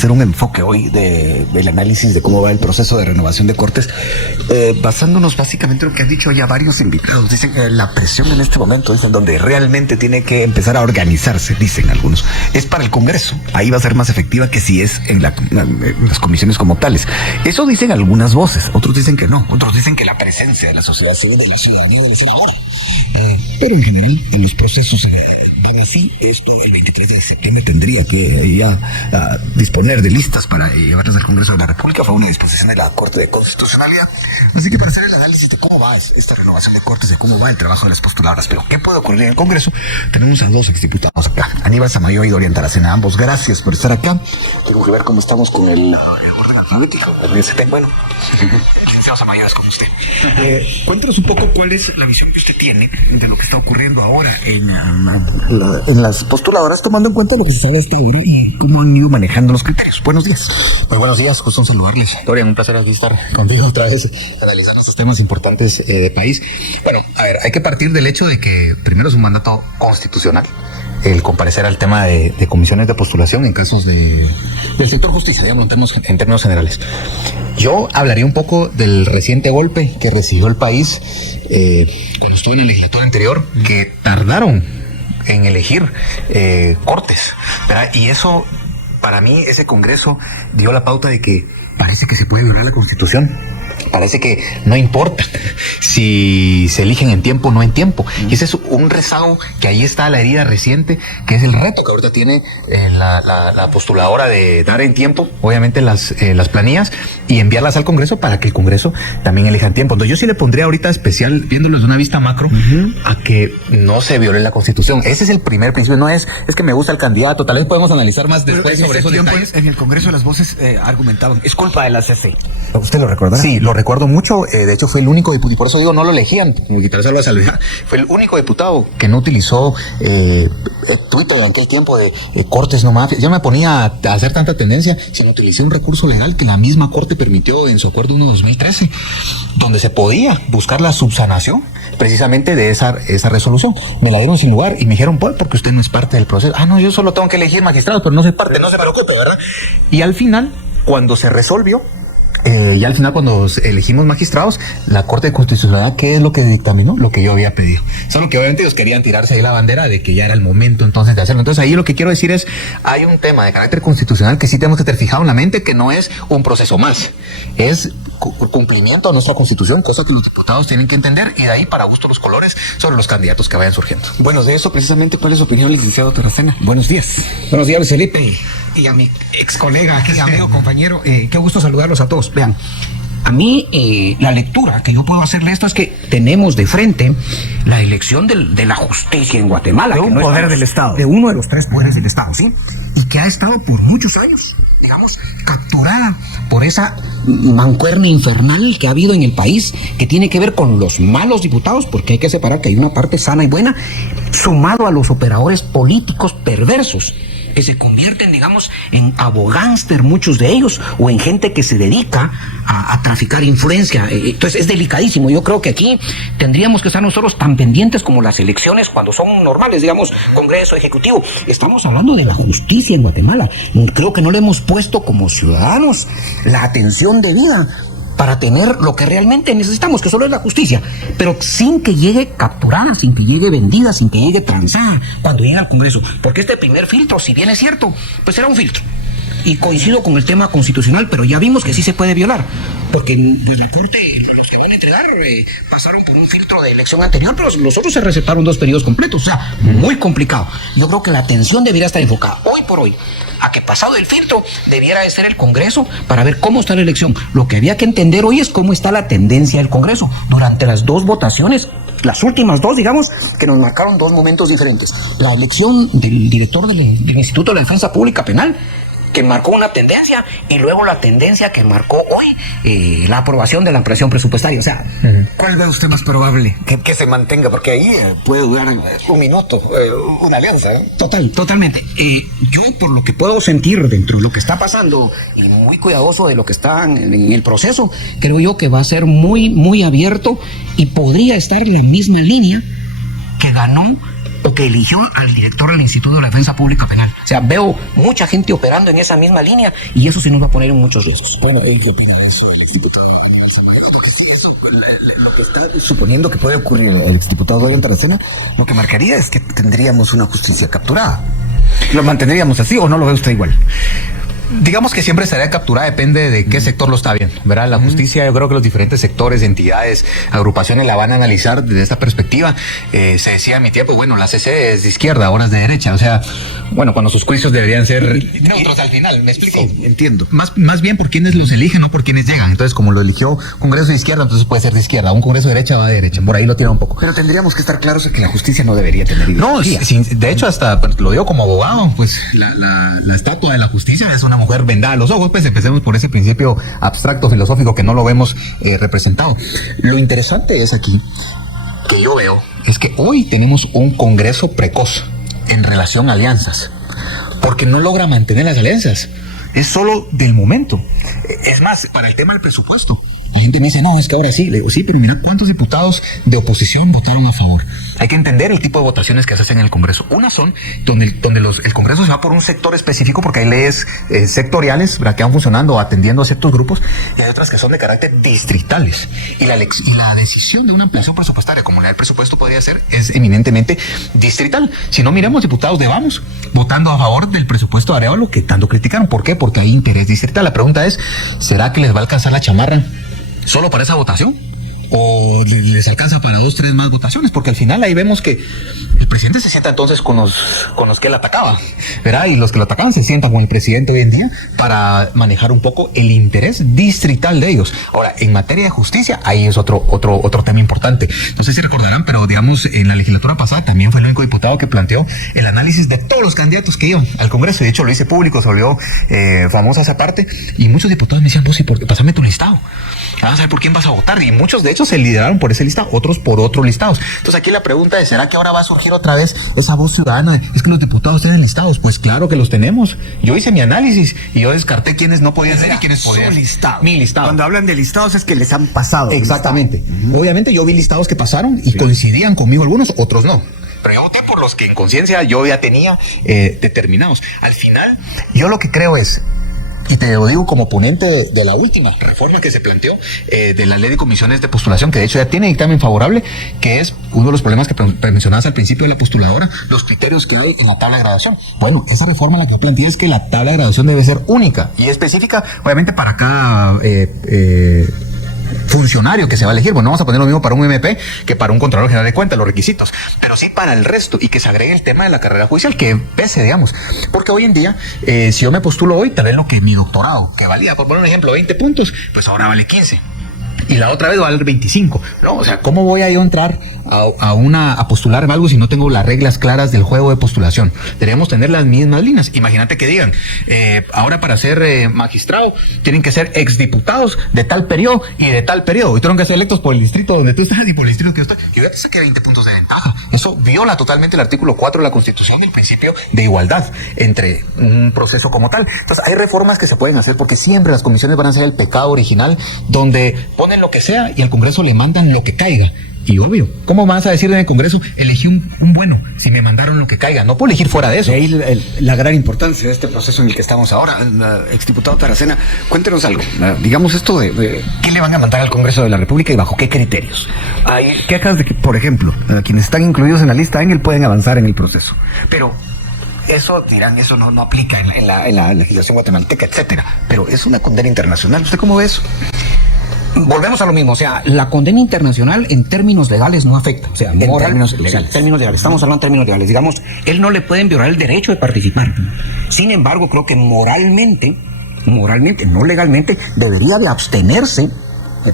hacer un enfoque hoy del análisis de cómo va el proceso de renovación de Cortes, basándonos básicamente en lo que han dicho ya varios invitados. Dicen que la presión en este momento, dicen, donde realmente tiene que empezar a organizarse, dicen algunos, es para el Congreso. Ahí va a ser más efectiva que si es en las comisiones como tales. Eso dicen algunas voces, otros dicen que no, otros dicen que la presencia de la sociedad civil, de la ciudadanía debe ser ahora. Pero en general, en los procesos van así. Esto el 23 de septiembre tendría que ya disponer de listas para llevarlas al Congreso de la República. Fue una disposición de la Corte de Constitucionalidad. Así que para hacer el análisis de cómo va esta renovación de Cortes, de cómo va el trabajo de las postuladoras, pero qué puede ocurrir en el Congreso, tenemos a dos exdiputados acá, Aníbal Samayoa y Dorian Taracena. Ambos, gracias por estar acá. Tengo que ver cómo estamos con el orden alfabético. Bueno, licenciado Samayoa, es con usted. Cuéntanos un poco cuál es la visión que usted tiene de lo que está ocurriendo ahora en las postuladoras, tomando en cuenta lo que se sabe hasta ahora y cómo han ido manejando los criterios. Buenos días. Muy buenos días, gusto en saludarles. Dorian, un placer aquí estar contigo otra vez, analizar estos temas importantes de país. Bueno, a ver, hay que partir del hecho de que primero es un mandato constitucional el comparecer al tema de comisiones de postulación en casos del sector justicia, digamos, en términos generales. Yo hablaría un poco del reciente golpe que recibió el país cuando estuve en la legislatura anterior, que tardaron en elegir cortes, ¿verdad? Y eso, para mí, ese Congreso dio la pauta de que parece que se puede violar la Constitución. Parece que no importa si se eligen en tiempo o no en tiempo. Y ese es un rezago que ahí está la herida reciente, que es el reto que ahorita tiene la postuladora de dar en tiempo, obviamente, las planillas y enviarlas al Congreso para que el Congreso también elija en tiempo. Entonces yo sí le pondría ahorita especial, viéndolo desde una vista macro, a que no se viole la Constitución. Ese es el primer principio. No es que me gusta el candidato, tal vez podemos analizar más después sobre esos detalles. En el Congreso las voces argumentaban, es culpa de la CC. ¿Usted lo recuerda? Sí, lo recuerdo mucho. De hecho, fue el único diputado, y por eso digo, no lo elegían, quitarse la salud. Fue el único diputado que no utilizó Twitter en aquel tiempo de Cortes no mafia. Yo me ponía a hacer tanta tendencia, sino utilicé un recurso legal que la misma Corte permitió en su acuerdo 1/2013, donde se podía buscar la subsanación precisamente de esa resolución. Me la dieron sin lugar y me dijeron, pues, porque usted no es parte del proceso. Ah, no, yo solo tengo que elegir magistrados, pero no soy parte, no se preocupe, ¿verdad? Y al final, cuando se resolvió, y al final, cuando elegimos magistrados, la Corte de Constitucionalidad, ¿qué es lo que dictaminó? Lo que yo había pedido. Solo que obviamente ellos querían tirarse ahí la bandera de que ya era el momento entonces de hacerlo. Entonces ahí lo que quiero decir es, hay un tema de carácter constitucional que sí tenemos que tener fijado en la mente, que no es un proceso más, es cumplimiento a nuestra Constitución, cosa que los diputados tienen que entender, y de ahí para gusto los colores sobre los candidatos que vayan surgiendo. Bueno, de eso precisamente, ¿cuál es su opinión, licenciado Taracena? Buenos días. Buenos días, Luis Felipe, y a mi ex colega, aquí, amigo, compañero. Qué gusto saludarlos a todos. Vean, a mí la lectura que yo puedo hacerle esto es que tenemos de frente la elección de la justicia en Guatemala. De un poder del Estado. De uno de los tres poderes del Estado, ¿sí? Y que ha estado por muchos años, digamos, capturada por esa mancuerna infernal que ha habido en el país, que tiene que ver con los malos diputados, porque hay que separar que hay una parte sana y buena, sumado a los operadores políticos perversos, que se convierten, digamos, en abogánster muchos de ellos, o en gente que se dedica a traficar influencia. Entonces es delicadísimo. Yo creo que aquí tendríamos que estar nosotros tan pendientes como las elecciones cuando son normales, digamos, Congreso, Ejecutivo. Estamos hablando de la justicia en Guatemala. Creo que no le hemos puesto como ciudadanos la atención debida para tener lo que realmente necesitamos, que solo es la justicia, pero sin que llegue capturada, sin que llegue vendida, sin que llegue transada cuando llegue al Congreso. Porque este primer filtro, si bien es cierto, pues era un filtro. Y coincido con el tema constitucional, pero ya vimos que sí se puede violar, porque pues, la Corte, los que van a entregar, pasaron por un filtro de elección anterior, pero los otros se recetaron 2 periodos completos, o sea, muy complicado. Yo creo que la atención debería estar enfocada hoy por hoy a que, pasado el filtro, debiera de ser el Congreso para ver cómo está la elección. Lo que había que entender hoy es cómo está la tendencia del Congreso durante las 2 votaciones, las últimas 2, digamos, que nos marcaron 2 momentos diferentes. La elección del director del Instituto de la Defensa Pública Penal, que marcó una tendencia, y luego la tendencia que marcó hoy la aprobación de la ampliación presupuestaria. O sea, ¿cuál ve usted más probable que se mantenga? Porque ahí puede durar un minuto una alianza. Totalmente. Yo, por lo que puedo sentir dentro de lo que está pasando, y muy cuidadoso de lo que está en el proceso, creo yo que va a ser muy, muy abierto, y podría estar en la misma línea que que ganó o que eligió al director del Instituto de la Defensa Pública Penal. O sea, veo mucha gente operando en esa misma línea y eso sí nos va a poner en muchos riesgos. Bueno, ¿y qué opina de eso el exdiputado Aníbal Samael? Porque sí, eso, lo que está suponiendo que puede ocurrir el exdiputado Dorian Taracena, lo que marcaría es que tendríamos una justicia capturada. ¿Lo mantendríamos así o no lo ve usted igual? Digamos que siempre estaría capturada, depende de qué sector lo está viendo, ¿verdad? La justicia, yo creo que los diferentes sectores, entidades, agrupaciones la van a analizar desde esta perspectiva. Se decía en mi tiempo, bueno, la CC es de izquierda, ahora es de derecha, o sea, bueno, cuando sus juicios deberían ser neutros al final, ¿me explico? Sí, entiendo. Más bien por quienes los eligen, no por quienes llegan. Entonces, como lo eligió Congreso de izquierda, entonces puede ser de izquierda. Un Congreso de derecha va de derecha, por ahí lo tiene un poco. Pero tendríamos que estar claros de que la justicia no debería tener ideología. No, de hecho, hasta lo digo como abogado, pues la estatua de la justicia es una mujer vendada a los ojos, pues empecemos por ese principio abstracto filosófico que no lo vemos representado. Lo interesante es aquí, que yo veo, es que hoy tenemos un Congreso precoz en relación a alianzas, porque no logra mantener las alianzas, es solo del momento. Es más, para el tema del presupuesto, la gente me dice, no, es que ahora sí. Le digo, sí, pero mira cuántos diputados de oposición votaron a favor. Hay que entender el tipo de votaciones que se hacen en el Congreso. Unas son donde el Congreso se va por un sector específico porque hay leyes sectoriales, ¿verdad?, que van funcionando atendiendo a ciertos grupos, y hay otras que son de carácter distritales. Y la decisión de una ampliación presupuestaria, como la del presupuesto podría ser, es eminentemente distrital. Si no, miremos diputados de Vamos votando a favor del presupuesto de Arevalo, que tanto criticaron. ¿Por qué? Porque hay interés distrital. La pregunta es, ¿será que les va a alcanzar la chamarra solo para esa votación? ¿O les alcanza para 2, 3 más votaciones? Porque al final ahí vemos que el presidente se sienta entonces con los que él atacaba, ¿verdad? Y los que lo atacaban se sientan con el presidente hoy en día para manejar un poco el interés distrital de ellos. Ahora, en materia de justicia, ahí es otro tema importante. No sé si recordarán, pero digamos, en la legislatura pasada también fue el único diputado que planteó el análisis de todos los candidatos que iban al Congreso. De hecho, lo hice público, se volvió famosa esa parte, y muchos diputados me decían, vos, pásame tu listado. Vamos a ver por quién vas a votar. Y muchos, de hecho, se lideraron por ese listado, otros por otros listados. Entonces aquí la pregunta es, ¿será que ahora va a surgir otra vez esa voz ciudadana? Es que los diputados tienen listados. Pues claro que los tenemos. Yo hice mi análisis y yo descarté quiénes no podían ser y quiénes podían. Mi listado. Cuando hablan de listados es que les han pasado. Exactamente. Obviamente yo vi listados que pasaron y coincidían conmigo algunos, otros no. Pero yo voté por los que en conciencia yo ya tenía determinados. Al final, yo lo que creo es, y te lo digo como ponente de la última reforma que se planteó de la ley de comisiones de postulación, que de hecho ya tiene dictamen favorable, que es uno de los problemas que mencionabas al principio de la postuladora, los criterios que hay en la tabla de graduación. Bueno, esa reforma la que plantea es que la tabla de graduación debe ser única y específica, obviamente, para cada funcionario que se va a elegir. Bueno, no vamos a poner lo mismo para un MP que para un Contralor General de Cuentas, los requisitos, pero sí para el resto, y que se agregue el tema de la carrera judicial, que pese, digamos, porque hoy en día, si yo me postulo hoy, tal vez lo que mi doctorado, que valía, por poner un ejemplo, 20 puntos, pues ahora vale 15. Y la otra vez va a valer 25. No, o sea, ¿cómo voy a yo entrar a postular algo si no tengo las reglas claras del juego de postulación? Deberíamos tener las mismas líneas. Imagínate que digan, ahora para ser magistrado tienen que ser exdiputados de tal periodo y de tal periodo, y tienen que ser electos por el distrito donde tú estás y por el distrito que yo estoy. Yo ya te saqué 20 puntos de ventaja. Eso viola totalmente el artículo 4 de la Constitución y el principio de igualdad entre un proceso como tal. Entonces hay reformas que se pueden hacer, porque siempre las comisiones van a ser el pecado original, donde ponen lo que sea y al Congreso le mandan lo que caiga. Y obvio, ¿cómo vas a decir en el Congreso, elegí un bueno, si me mandaron lo que caiga? No puedo elegir fuera de eso. De ahí la gran importancia de este proceso en el que estamos ahora. Exdiputado Taracena, cuéntenos algo. Digamos esto de ¿qué le van a mandar al Congreso de la República y bajo qué criterios? Hay quejas de que, por ejemplo, quienes están incluidos en la lista Engel pueden avanzar en el proceso. Pero eso dirán, eso no aplica en la legislación guatemalteca, etcétera. Pero es una condena internacional. ¿Usted cómo ve eso? Volvemos a lo mismo, o sea, la condena internacional en términos legales no afecta, o sea, términos legales, estamos hablando en términos legales, digamos, él no le pueden violar el derecho de participar. Sin embargo, creo que moralmente, no legalmente, debería de abstenerse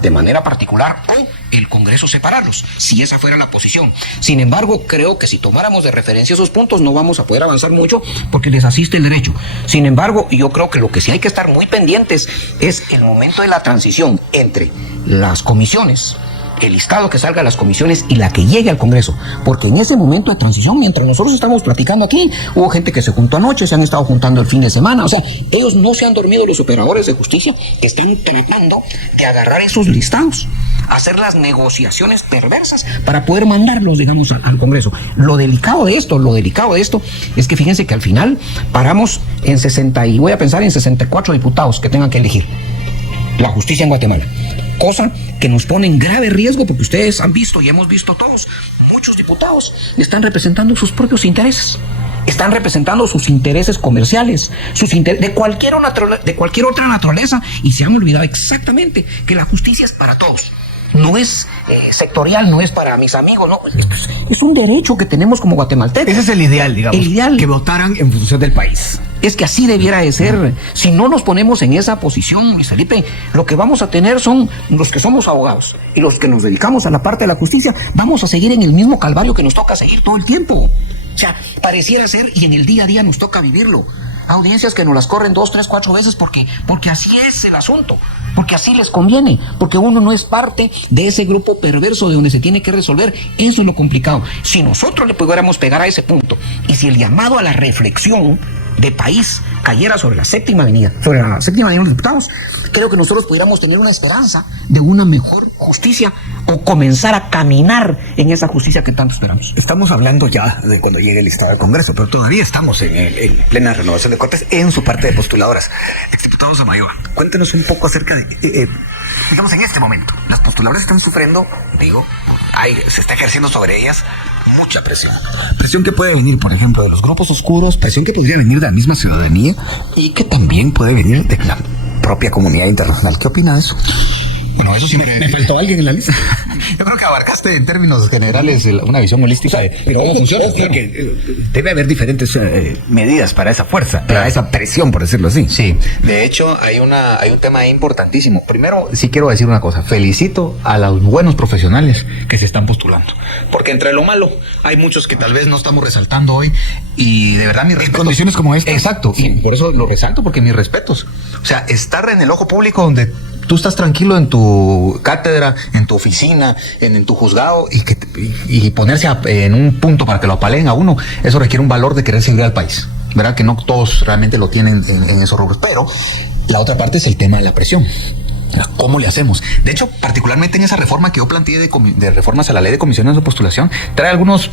de manera particular o el Congreso separarlos, si esa fuera la posición. Sin embargo, creo que si tomáramos de referencia esos puntos no vamos a poder avanzar mucho porque les asiste el derecho. Sin embargo, yo creo que lo que sí hay que estar muy pendientes es el momento de la transición entre las comisiones, el listado que salga de las comisiones y la que llegue al Congreso, porque en ese momento de transición, mientras nosotros estamos platicando aquí, hubo gente que se juntó anoche, se han estado juntando el fin de semana, o sea, ellos no se han dormido, los operadores de justicia que están tratando de agarrar esos listados. hacer las negociaciones perversas para poder mandarlos, digamos, al Congreso. Lo delicado de esto es que fíjense que al final paramos en 60 y voy a pensar en 64 diputados que tengan que elegir la justicia en Guatemala. Cosa que nos pone en grave riesgo porque ustedes han visto y hemos visto todos, muchos diputados están representando sus propios intereses. Están representando sus intereses comerciales, de cualquier otra naturaleza, y se han olvidado exactamente que la justicia es para todos. No es sectorial, no es para mis amigos, no. Es un derecho que tenemos como guatemaltecos. Ese es el ideal, digamos. El ideal. Que votaran en función del país. Es que así debiera de ser. Si no nos ponemos en esa posición, Luis Felipe, lo que vamos a tener son los que somos abogados y los que nos dedicamos a la parte de la justicia, vamos a seguir en el mismo calvario que nos toca seguir todo el tiempo. O sea, pareciera ser, y en el día a día nos toca vivirlo. Audiencias que nos las corren 2, 3, 4 veces porque así es el asunto, porque así les conviene, porque uno no es parte de ese grupo perverso de donde se tiene que resolver. Eso es lo complicado. Si nosotros le pudiéramos pegar a ese punto, y si el llamado a la reflexión de país cayera sobre la séptima avenida de los diputados, creo que nosotros pudiéramos tener una esperanza de una mejor justicia o comenzar a caminar en esa justicia que tanto esperamos. Estamos hablando ya de cuando llegue el listado del Congreso, pero todavía estamos en plena renovación de Cortes en su parte de postuladoras. Exdiputado Samayoa, cuéntenos un poco acerca de, digamos, en este momento, las postuladoras están sufriendo, se está ejerciendo sobre ellas mucha presión. Presión que puede venir, por ejemplo, de los grupos oscuros, presión que podría venir de la misma ciudadanía y que también puede venir de la propia comunidad internacional. ¿Qué opina de eso? Bueno, eso sí me faltó alguien en la lista. Yo creo que abarcaste en términos generales una visión holística de cómo funciona. Debe haber diferentes medidas para esa fuerza, para esa presión, por decirlo así. Sí, de hecho hay un tema importantísimo. Primero, sí quiero decir una cosa. Felicito a los buenos profesionales que se están postulando. Porque entre lo malo, hay muchos que tal vez no estamos resaltando hoy. Y de verdad, mis respetos. En condiciones como esta. Exacto. Y por eso lo resalto, porque mis respetos. O sea, estar en el ojo público donde tú estás tranquilo en tu cátedra, en tu oficina, en tu juzgado, y ponerse en un punto para que lo apaleen a uno, eso requiere un valor de querer servir al país. ¿Verdad? Que no todos realmente lo tienen en esos rubros. Pero la otra parte es el tema de la presión. ¿Cómo le hacemos? De hecho, particularmente en esa reforma que yo planteé de reformas a la ley de comisiones de postulación, trae algunos,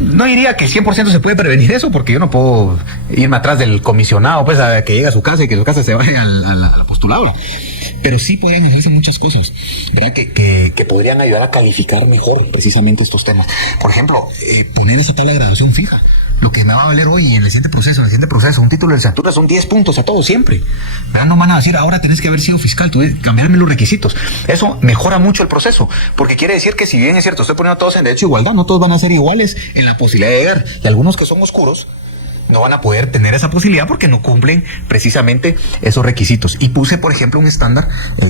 no diría que 100% se puede prevenir eso, porque yo no puedo irme atrás del comisionado, pues, a que llegue a su casa y que su casa se vaya a la postuladora. Pero sí podrían hacerse muchas cosas, ¿verdad? Que podrían ayudar a calificar mejor precisamente estos temas. Por ejemplo, poner esa tabla de graduación fija. Lo que me va a valer hoy en el siguiente proceso, un título de licenciatura son 10 puntos a todos siempre. ¿Verdad? No van a decir, ahora tenés que haber sido fiscal, tú cambiarme los requisitos. Eso mejora mucho el proceso, porque quiere decir que si bien es cierto, estoy poniendo a todos en derecho de igualdad, no todos van a ser iguales en la posibilidad de llegar. Y algunos que son oscuros no van a poder tener esa posibilidad porque no cumplen precisamente esos requisitos. Y puse, por ejemplo, un estándar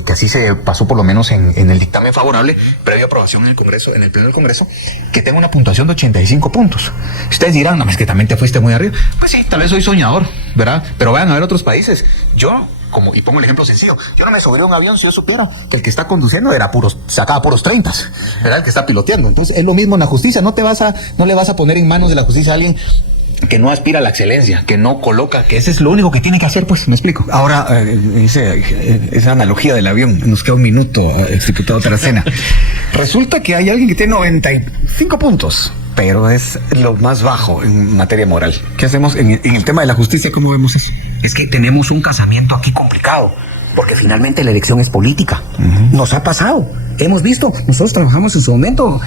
que así se pasó por lo menos en el dictamen favorable, previo aprobación en el Congreso, en el pleno del Congreso, que tenga una puntuación de 85 puntos. Ustedes dirán, no, es que también te fuiste muy arriba. Pues sí, tal vez soy soñador, ¿verdad? Pero vayan a ver otros países. Y pongo el ejemplo sencillo, yo no me subiría a un avión si yo supiera que el que está conduciendo sacaba puros 30, ¿verdad? El que está piloteando. Entonces es lo mismo en la justicia, no le vas a poner en manos de la justicia a alguien que no aspira a la excelencia, que no coloca, que ese es lo único que tiene que hacer, pues, ¿me explico? Ahora, esa analogía del avión, nos queda un minuto, exdiputado Taracena. Resulta que hay alguien que tiene 95 puntos, pero es lo más bajo en materia moral. ¿Qué hacemos en el tema de la justicia? ¿Cómo vemos eso? Es que tenemos un casamiento aquí complicado, porque finalmente la elección es política. Nos ha pasado. Hemos visto, nosotros trabajamos en su momento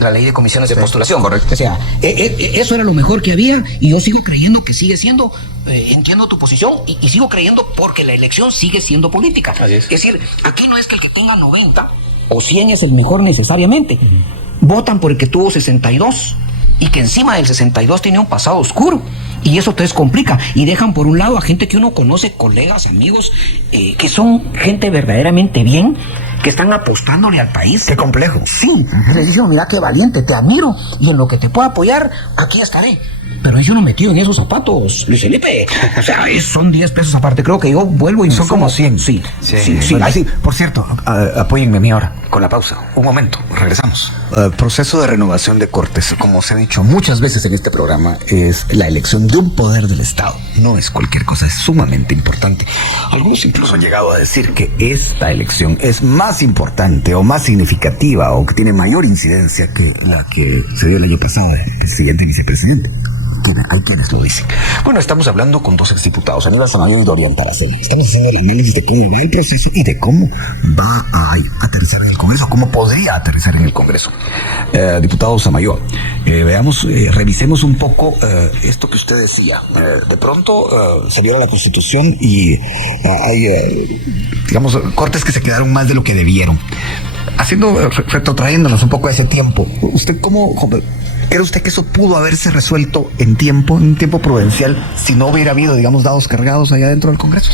la ley de comisiones de postulación. Correcto. O sea, eso era lo mejor que había, y yo sigo creyendo que sigue siendo, entiendo tu posición, y sigo creyendo porque la elección sigue siendo política. Así es. Es decir, aquí no es que el que tenga 90 o 100 es el mejor necesariamente. Votan por el que tuvo 62 y que encima del 62 tiene un pasado oscuro. Y eso te descomplica. Y dejan por un lado a gente que uno conoce, colegas, amigos, que son gente verdaderamente bien, que están apostándole al país. Qué complejo. Sí. Les dicen, mira qué valiente, te admiro, y en lo que te pueda apoyar, aquí estaré. Pero yo no metido en esos zapatos, Luis Felipe. O sea, son 10 pesos aparte. Creo que yo vuelvo y son como 100. Sí. Por cierto, apóyenme a mí ahora. con la pausa. Un momento, regresamos. Proceso de renovación de Cortes, como se ha dicho muchas veces en este programa, es la elección de un poder del Estado. No es cualquier cosa, es sumamente importante. Algunos incluso han llegado a decir que esta elección es más importante o más significativa o que tiene mayor incidencia que la que se dio el año pasado de presidente y vicepresidente. Hay quienes lo dicen. Bueno, estamos hablando con dos exdiputados, Aníbal Samayoa y Dorian Taracena. Estamos haciendo el análisis de cómo va el proceso y de cómo va a aterrizar en el Congreso, cómo podría aterrizar en el Congreso. Diputado Samayoa, veamos, revisemos un poco esto que usted decía. De pronto se viola la Constitución y hay, digamos, cortes que se quedaron más de lo que debieron. Retrotrayéndonos un poco a ese tiempo, ¿usted cómo ¿cree usted que eso pudo haberse resuelto en un tiempo prudencial, si no hubiera habido, digamos, dados cargados allá dentro del Congreso?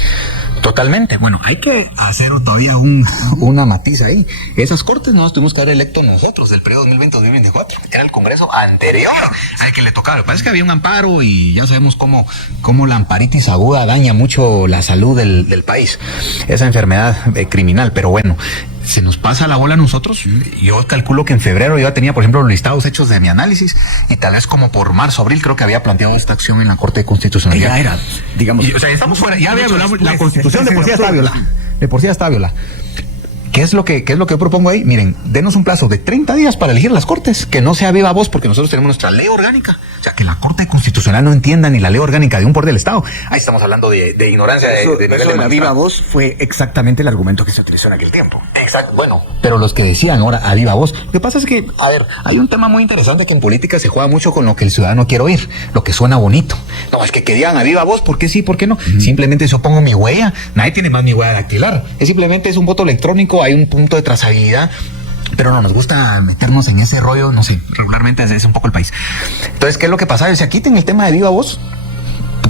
Totalmente. Bueno, hay que hacer todavía una matiz ahí. Esas cortes no las tuvimos que haber electo nosotros del periodo 2020-2024. Era el Congreso anterior al que le tocaba. Lo que pasa es que había un amparo y ya sabemos cómo la amparitis aguda daña mucho la salud del país. Esa enfermedad criminal. Pero bueno, se nos pasa la bola a nosotros. Yo calculo que en febrero yo ya tenía, por ejemplo, los listados hechos de mi análisis y tal vez como por marzo, abril, creo que había planteado esta acción en la Corte de Constitucionalidad. Ya era, digamos... O sea, estamos fuera, ya había violado la Constitución, de por sí está violada. De por sí está violada. ¿Qué es lo que yo propongo ahí? Miren, denos un plazo de 30 días para elegir las cortes, que no sea viva voz, porque nosotros tenemos nuestra ley orgánica. O sea, que la Corte Constitucional no entienda ni la ley orgánica de un poder del Estado. Ahí estamos hablando de ignorancia de la viva voz fue exactamente el argumento que se utilizó en aquel tiempo. Exacto, bueno, pero los que decían ahora a viva voz, lo que pasa es que, a ver, hay un tema muy interesante que en política se juega mucho con lo que el ciudadano quiere oír, lo que suena bonito. No, es que digan a viva voz, ¿por qué sí, por qué no? Simplemente yo pongo mi huella, nadie tiene más mi huella dactilar. Es un voto electrónico, hay un punto de trazabilidad, pero no nos gusta meternos en ese rollo, no sé, regularmente es un poco el país. Entonces, ¿qué es lo que pasa? Si quiten el tema de viva voz,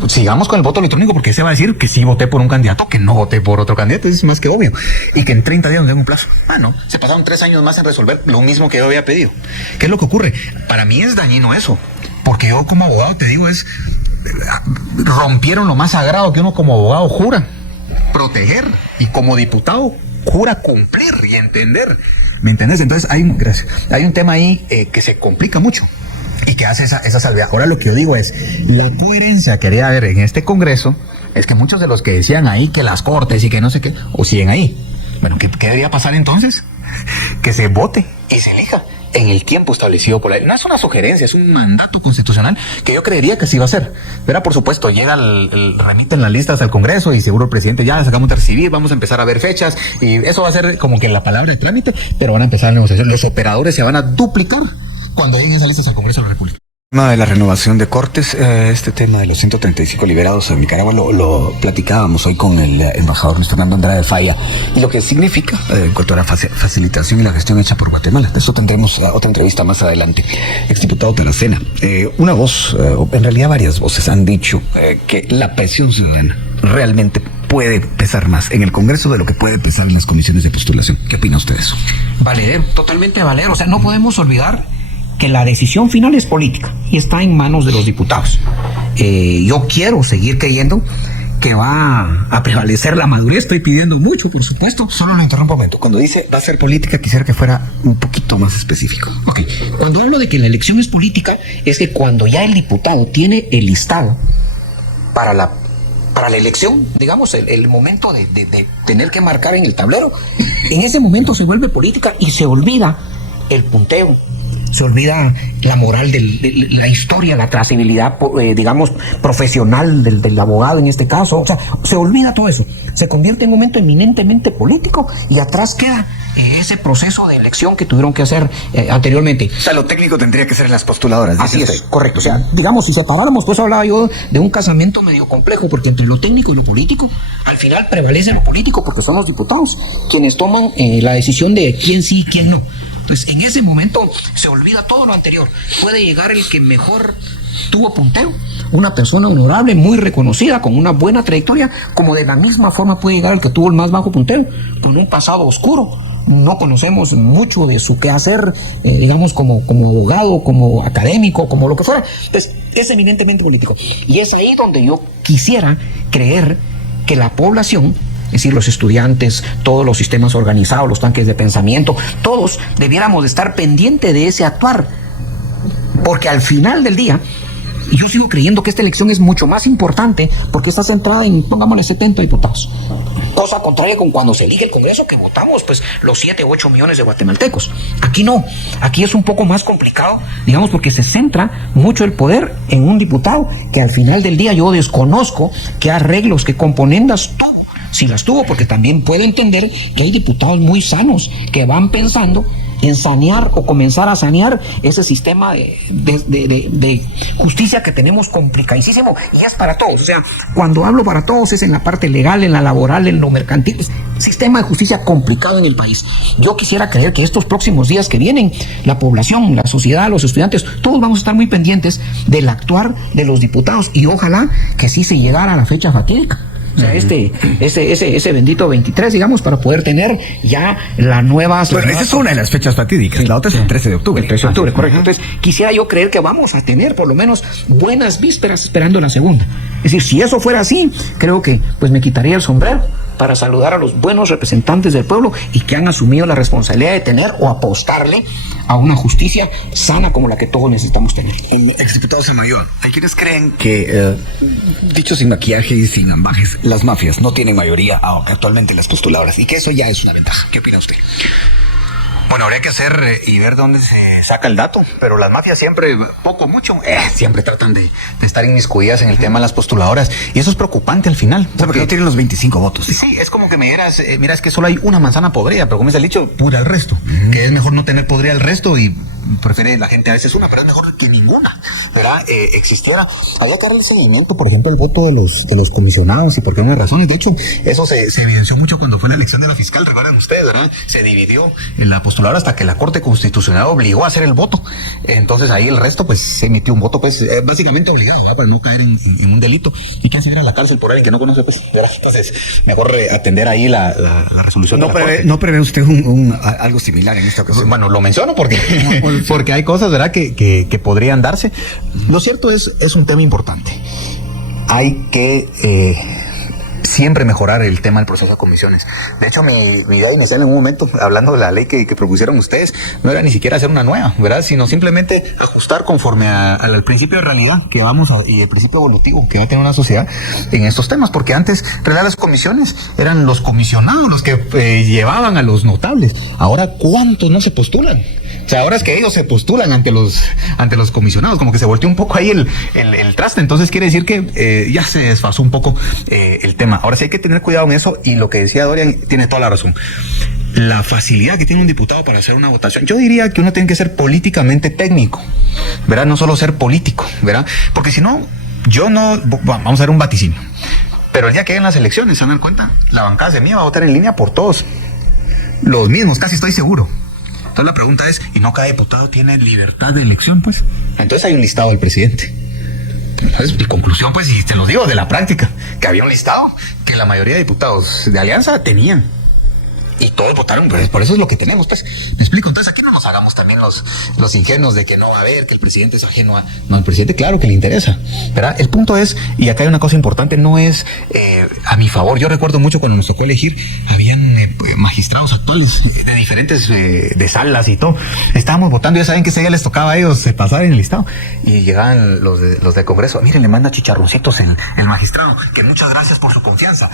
sigamos con el voto electrónico, porque se va a decir que sí voté por un candidato, que no voté por otro candidato, es más que obvio, y que en 30 días nos den un plazo. No, se pasaron 3 años más en resolver lo mismo que yo había pedido. ¿Qué es lo que ocurre? Para mí es dañino eso, porque yo como abogado te digo, rompieron lo más sagrado que uno como abogado jura, proteger, y como diputado jura cumplir y entender. ¿Me entendés? Entonces hay un tema ahí que se complica mucho y que hace esa salvedad. Ahora lo que yo digo es, la coherencia que quería haber en este Congreso es que muchos de los que decían ahí que las cortes y que no sé qué, o siguen ahí. Bueno, ¿qué debería pasar entonces? Que se vote y se elija en el tiempo establecido por la ley. No es una sugerencia, es un mandato constitucional que yo creería que sí va a ser. Pero por supuesto, remiten las listas al Congreso y seguro el presidente ya las acabamos de recibir, vamos a empezar a ver fechas y eso va a ser como que la palabra de trámite, pero van a empezar la negociación. Los operadores se van a duplicar cuando lleguen esas listas al Congreso de la República. El tema de la renovación de Cortes, este tema de los 135 liberados en Nicaragua lo platicábamos hoy con el embajador Luis Fernando Andrade Falla y lo que significa en cuanto a la facilitación y la gestión hecha por Guatemala. De eso tendremos otra entrevista más adelante. Exdiputado Taracena, una voz, en realidad varias voces han dicho que la presión ciudadana realmente puede pesar más en el Congreso de lo que puede pesar en las comisiones de postulación. ¿Qué opina usted de eso? Valer, totalmente valer. O sea, no podemos olvidar que la decisión final es política y está en manos de los diputados. Yo quiero seguir creyendo que va a prevalecer la madurez. Estoy pidiendo mucho, por supuesto. Solo lo interrumpo un momento. Cuando dice va a ser política, quisiera que fuera un poquito más específico. Ok. Cuando hablo de que la elección es política, es que cuando ya el diputado tiene el listado para la elección, digamos, el momento de tener que marcar en el tablero, en ese momento se vuelve política y se olvida el punteo. Se olvida la moral de la historia, la trazabilidad, digamos, profesional del abogado en este caso. O sea, se olvida todo eso. Se convierte en un momento eminentemente político y atrás queda ese proceso de elección que tuvieron que hacer anteriormente. O sea, lo técnico tendría que ser en las postuladoras. Así es, correcto. O sea, digamos, si separáramos, pues hablaba yo de un casamiento medio complejo, porque entre lo técnico y lo político, al final prevalece lo político, porque son los diputados quienes toman la decisión de quién sí y quién no. Pues en ese momento se olvida todo lo anterior. Puede llegar el que mejor tuvo punteo, una persona honorable, muy reconocida, con una buena trayectoria, como de la misma forma puede llegar el que tuvo el más bajo punteo, con un pasado oscuro. No conocemos mucho de su quehacer, digamos, como abogado, como académico, como lo que fuera. Entonces, es eminentemente político. Y es ahí donde yo quisiera creer que la población es decir, los estudiantes, todos los sistemas organizados, los tanques de pensamiento, todos debiéramos de estar pendientes de ese actuar, porque al final del día, y yo sigo creyendo que esta elección es mucho más importante porque está centrada en, pongámosle, 70 diputados. Cosa contraria con cuando se elige el Congreso, que votamos pues los 7 u 8 millones de guatemaltecos. Aquí no, aquí es un poco más complicado, digamos, porque se centra mucho el poder en un diputado que al final del día yo desconozco qué arreglos, qué componendas tuvo. Si las tuvo, porque también puedo entender que hay diputados muy sanos que van pensando en sanear o comenzar a sanear ese sistema de justicia que tenemos complicadísimo, y es para todos. O sea, cuando hablo para todos es en la parte legal, en la laboral, en lo mercantil. Es sistema de justicia complicado en el país. Yo quisiera creer que estos próximos días que vienen, la población, la sociedad, los estudiantes, todos vamos a estar muy pendientes del actuar de los diputados, y ojalá que sí se llegara a la fecha fatídica. O sea, ese bendito 23, digamos, para poder tener ya la nueva... Bueno, esa es una de las fechas fatídicas. La otra es el 13 de octubre. El 13 de octubre, correcto. Entonces, quisiera yo creer que vamos a tener por lo menos buenas vísperas esperando la segunda. Es decir, si eso fuera así, creo que pues me quitaría el sombrero para saludar a los buenos representantes del pueblo y que han asumido la responsabilidad de tener o apostarle a una justicia sana como la que todos necesitamos tener. Exdiputado Samayoa, hay quienes creen que, dicho sin maquillaje y sin ambajes, las mafias no tienen mayoría actualmente en las postuladoras, y que eso ya es una ventaja. ¿Qué opina usted? Bueno, habría que hacer y ver dónde se saca el dato, pero las mafias siempre, poco mucho, siempre tratan de estar inmiscuidas en el tema de las postuladoras, y eso es preocupante al final. O sea, porque no tienen los 25 votos. Sí, es como que me dijeras, mira, es que solo hay una manzana podrida, pero como es el dicho, pura el resto, que es mejor no tener podrida el resto, y prefiere la gente a veces una, pero es mejor que ninguna, ¿verdad? Existiera. Había que darle seguimiento, por ejemplo, al voto de los comisionados, y por qué no hay razones. De hecho, eso se evidenció mucho cuando fue la elección de la fiscal, recuerdan ustedes, ¿verdad? Se dividió en la postuladora hasta que la Corte Constitucional obligó a hacer el voto. Entonces ahí el resto, pues, se emitió un voto, pues, básicamente obligado, ¿verdad? Para no caer en un delito. ¿Y quién se viene a la cárcel por alguien que no conoce, pues? ¿Verdad? Entonces, mejor atender ahí la resolución. ¿No prevé usted algo similar en esta ocasión? Bueno, lo menciono porque hay cosas, ¿verdad?, que podrían darse. Lo cierto es un tema importante. Hay que siempre mejorar el tema del proceso de comisiones. De hecho, mi idea inicial en un momento, hablando de la ley que propusieron ustedes, no era ni siquiera hacer una nueva, ¿verdad?, sino simplemente ajustar conforme al principio de realidad que y el principio evolutivo que va a tener una sociedad en estos temas, porque antes, en realidad, las comisiones eran los comisionados los que llevaban a los notables. Ahora, ¿cuántos no se postulan? O sea, ahora es que ellos se postulan ante los comisionados, como que se volteó un poco ahí el traste. Entonces quiere decir que ya se desfasó un poco el tema. Ahora sí hay que tener cuidado en eso, y lo que decía Dorian tiene toda la razón. La facilidad que tiene un diputado para hacer una votación, yo diría que uno tiene que ser políticamente técnico, ¿verdad? No solo ser político, ¿verdad? Porque si no, vamos a ver un vaticinio. Pero el día que hagan las elecciones, ¿se dan cuenta? La bancada semilla va a votar en línea por todos los mismos, casi estoy seguro. Entonces la pregunta es, ¿y no cada diputado tiene libertad de elección, pues? Entonces hay un listado del presidente. Entonces, mi conclusión, pues, y te lo digo de la práctica, que había un listado que la mayoría de diputados de Alianza tenían. Y todos votaron, pues, por eso es lo que tenemos, pues. Me explico. Entonces aquí no nos hagamos también los ingenuos de que no va a haber, que el presidente es ajeno a... No, el presidente claro que le interesa, ¿verdad? El punto es, y acá hay una cosa importante, no es a mi favor. Yo recuerdo mucho cuando nos tocó elegir, habían magistrados actuales de diferentes de salas y todo. Estábamos votando, ya saben que ese día les tocaba a ellos pasar en el listado. Y llegaban los del Congreso. Miren, le manda chicharroncitos el magistrado, que muchas gracias por su confianza.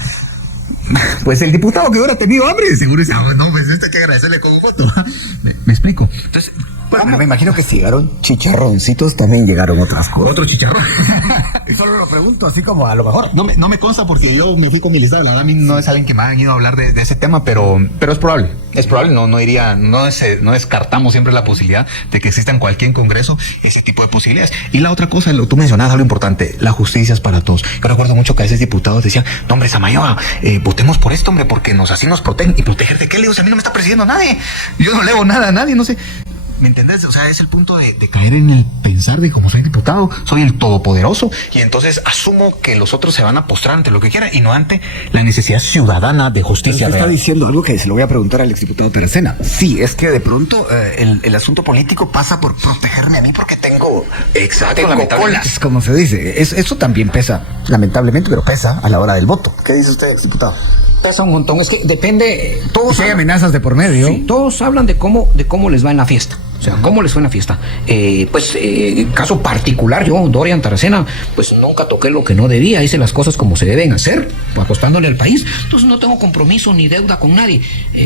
Pues el diputado que hubiera tenido hambre, seguro dice, no, pues esto hay que agradecerle con un voto. ¿Me explico? Entonces, bueno, me imagino que si llegaron chicharroncitos, también llegaron otras cosas. Otro chicharrón. Y solo lo pregunto así como a lo mejor. No me consta porque yo me fui con mi listado. La verdad, a mí no es alguien que me han ido a hablar de ese tema, pero es probable. Es probable, no descartamos siempre la posibilidad de que exista en cualquier congreso ese tipo de posibilidades. Y la otra cosa, tú mencionabas algo importante, la justicia es para todos. Yo recuerdo mucho que a veces diputados decían, no, hombre, Samayoa, votemos por esto, hombre, porque así nos protegen. ¿Y proteger de qué? Le digo, si a mí no me está persiguiendo nadie. Yo no leo nada a nadie, no sé. ¿Me entendés? O sea, es el punto de caer en el pensar de como soy diputado, soy el todopoderoso, y entonces asumo que los otros se van a postrar ante lo que quieran y no ante la necesidad ciudadana de justicia. Usted está diciendo algo que se lo voy a preguntar al exdiputado Tercena. Sí, es que de pronto el asunto político pasa por protegerme a mí porque tengo colas, como se dice. Eso también pesa, lamentablemente, pero pesa a la hora del voto. ¿Qué dice usted, exdiputado? pesa un montón. Es que depende. Todos Si hay amenazas de por medio. Sí, todos hablan de cómo les va en la fiesta. O sea, ¿cómo les fue en la fiesta? Caso particular, yo, Dorian Taracena, pues nunca toqué lo que no debía, hice las cosas como se deben hacer, apostándole al país. Entonces no tengo compromiso ni deuda con nadie.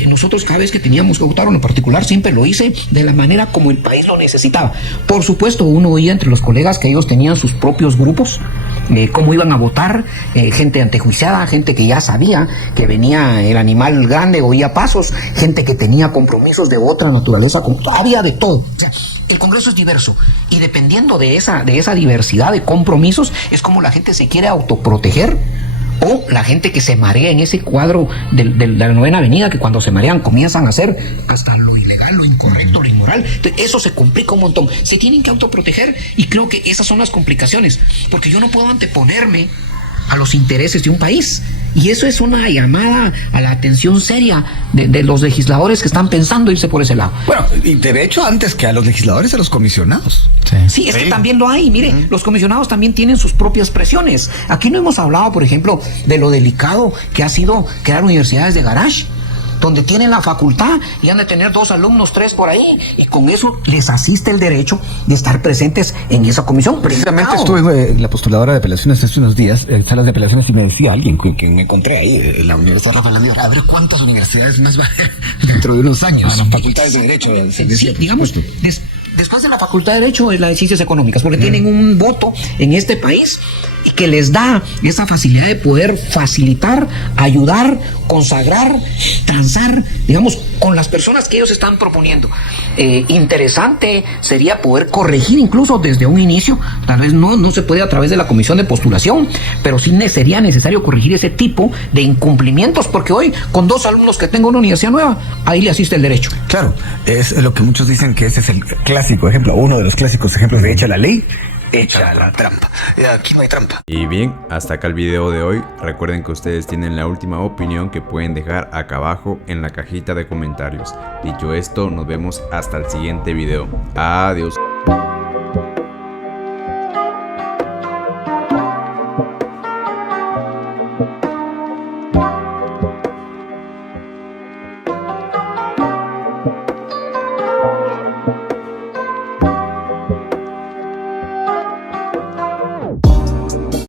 Nosotros cada vez que teníamos que votar en lo particular, siempre lo hice de la manera como el país lo necesitaba. Por supuesto, uno oía entre los colegas que ellos tenían sus propios grupos, cómo iban a votar, gente antejuiciada, gente que ya sabía que venía el animal grande, oía pasos, gente que tenía compromisos de otra naturaleza, había de todo. O sea, el Congreso es diverso y dependiendo de esa diversidad de compromisos es como la gente se quiere autoproteger o la gente que se marea en ese cuadro de la Novena Avenida, que cuando se marean comienzan a hacer hasta lo ilegal, lo incorrecto, lo inmoral. Entonces, eso se complica un montón. Se tienen que autoproteger y creo que esas son las complicaciones, porque yo no puedo anteponerme a los intereses de un país. Y eso es una llamada a la atención seria de los legisladores que están pensando irse por ese lado. Bueno, y de hecho, antes que a los legisladores, a los comisionados. Sí, es que también lo hay. Mire, los comisionados también tienen sus propias presiones. Aquí no hemos hablado, por ejemplo, de lo delicado que ha sido crear universidades de garage, donde tienen la facultad y han de tener 2 alumnos, 3 por ahí, y con eso les asiste el derecho de estar presentes en esa comisión. Precisamente estuve en la postuladora de apelaciones hace unos días, en salas de apelaciones, y me decía alguien que me encontré ahí en la Universidad Rafael Landívar, a ver cuántas universidades más va a haber dentro de unos años. Facultades de Derecho. Sí, digamos, después de la Facultad de Derecho es la de Ciencias Económicas, porque tienen un voto en este país que les da esa facilidad de poder facilitar, ayudar, consagrar, transar, digamos, con las personas que ellos están proponiendo. Interesante sería poder corregir incluso desde un inicio, tal vez no se puede a través de la comisión de postulación, pero sí sería necesario corregir ese tipo de incumplimientos, porque hoy con 2 alumnos que tengo en una universidad nueva, ahí le asiste el derecho. Claro, es lo que muchos dicen que ese es el clásico ejemplo, uno de los clásicos ejemplos de hecha la ley, hecha la trampa. Aquí no hay trampa. Y bien, hasta acá el video de hoy. Recuerden que ustedes tienen la última opinión que pueden dejar acá abajo en la cajita de comentarios. Dicho esto, nos vemos hasta el siguiente video. Adiós.